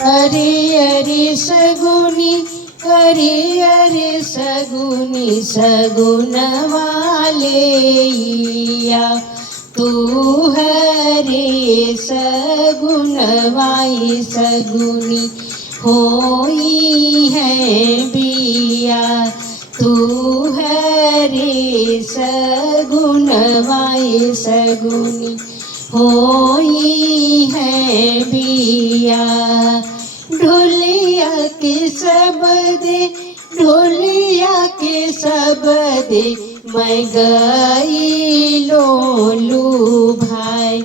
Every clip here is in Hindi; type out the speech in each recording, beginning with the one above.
अरे अरे सगुनी, अरे अरे सगुनी, सगुन वालेया तू हरे सगुन वाई सगुनी होई है बिया तू हरे सगुन वाई सगुनी होई है बिया। ढोलिया के सब दे, ढोलिया के सब दे, मैं गई लोलू भाई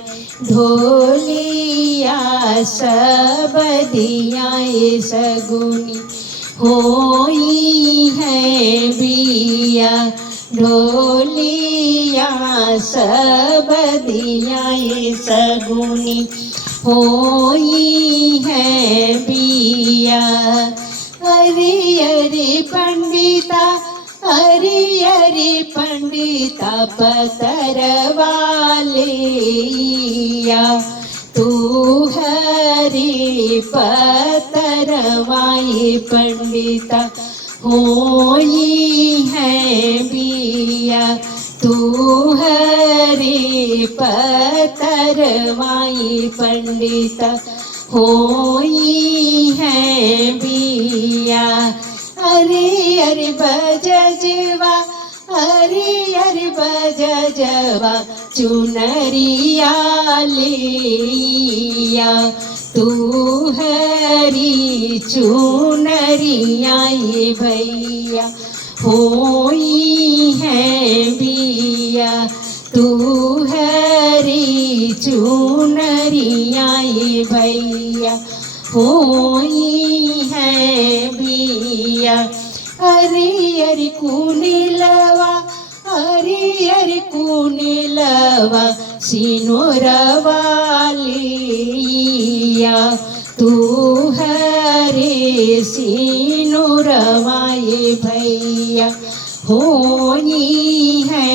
ढोलिया सब दिया सगुनी होई है बिया ढोलिया सब दिया सगुनी होई है बिया। अरे अरे पंडिता, अरे अरे पंडिता पतर वालेया तू हरे पतर वाई पंडिता होई है बिया तू हरे पतर वाई पंडिता होई है बिया। अरे अरे बजजवा, अरे अरे बजजवा चुनरिया लिया तू हरी चुनरिया भैया होई है बिया तू हरी चुनरिया भैया होई है बिया। अरे अरे कुनीलवा, अरे अरे कुनीलवा सिनोरवा लिया तू हरे सिनोरवा भैया होई है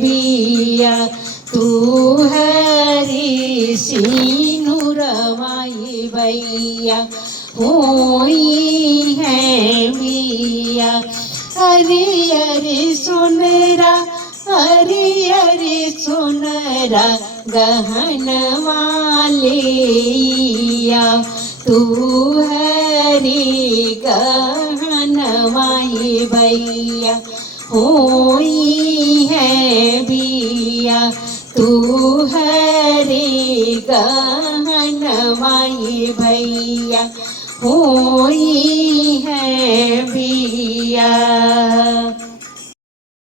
बिया तू हरे सिनोरवा भैया होई है बिया। अरे अरे सोनरा, अरे अरे सोनरा गहन वालेया तू हरे गहन वाई भैया होई है बिया तू हरे गहन वाई भैया होई है बिया।